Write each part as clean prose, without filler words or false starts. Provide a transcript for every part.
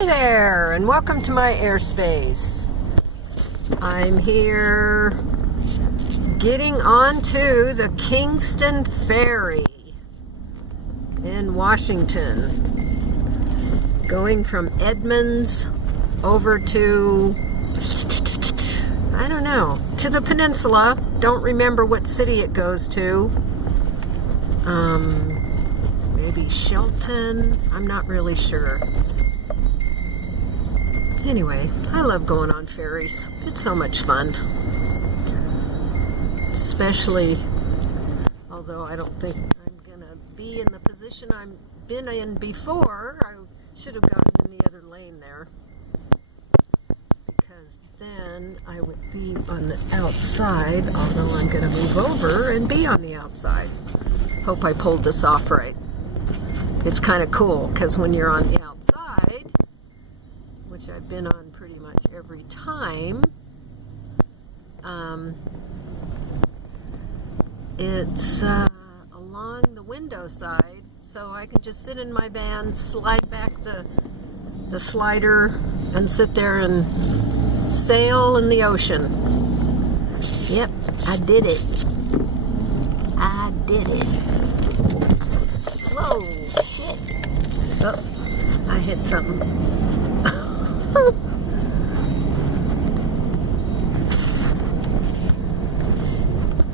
Hey there, and welcome to my airspace. I'm here getting onto the Kingston Ferry in Washington, going from Edmonds over to, I don't know, to the peninsula. Don't remember what city it goes to. Maybe Shelton. I'm not really sure. Anyway, I love going on ferries. It's so much fun. Especially, although I don't think I'm going to be in the position I've been in before. I should have gotten in the other lane there. Because then I would be on the outside, although I'm going to move over and be on the outside. Hope I pulled this off right. It's kind of cool, because when you're on the outside, which I've been on pretty much every time, it's along the window side, so I can just sit in my van, slide back the slider, and sit there and sail in the ocean. Yep, I did it. I did it. Whoa! Oh, I hit something.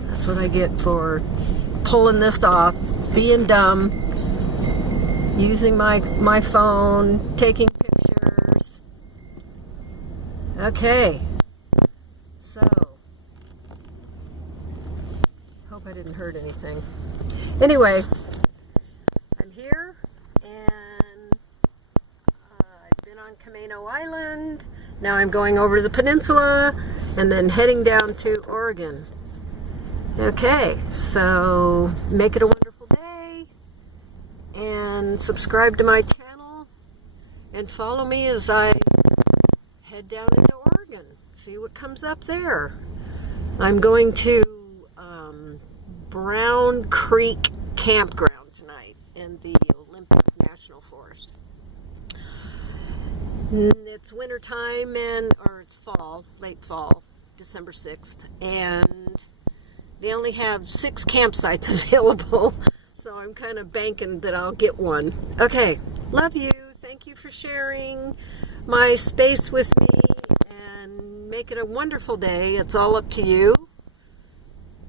That's what I get for pulling this off, being dumb, using my phone, taking pictures. Okay, so hope I didn't hurt anything. Anyway, I'm here and I've been on Camino Island. Now I'm going over to the peninsula and then heading down to Oregon. Okay, so make it a wonderful day and subscribe to my channel and follow me as I head down into Oregon. See what comes up there. I'm going to Brown Creek Campground tonight in the Olympic National Forest. It's winter time or it's fall, late fall, December 6th, and they only have 6 campsites available, so I'm kind of banking that I'll get one. Okay, love you. Thank you for sharing my space with me, and make it a wonderful day. It's all up to you.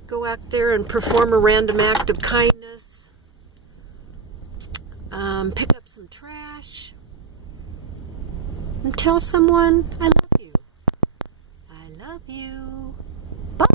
Go out there and perform a random act of kindness. Pick up some trash. And tell someone I love you. I love you. Bye.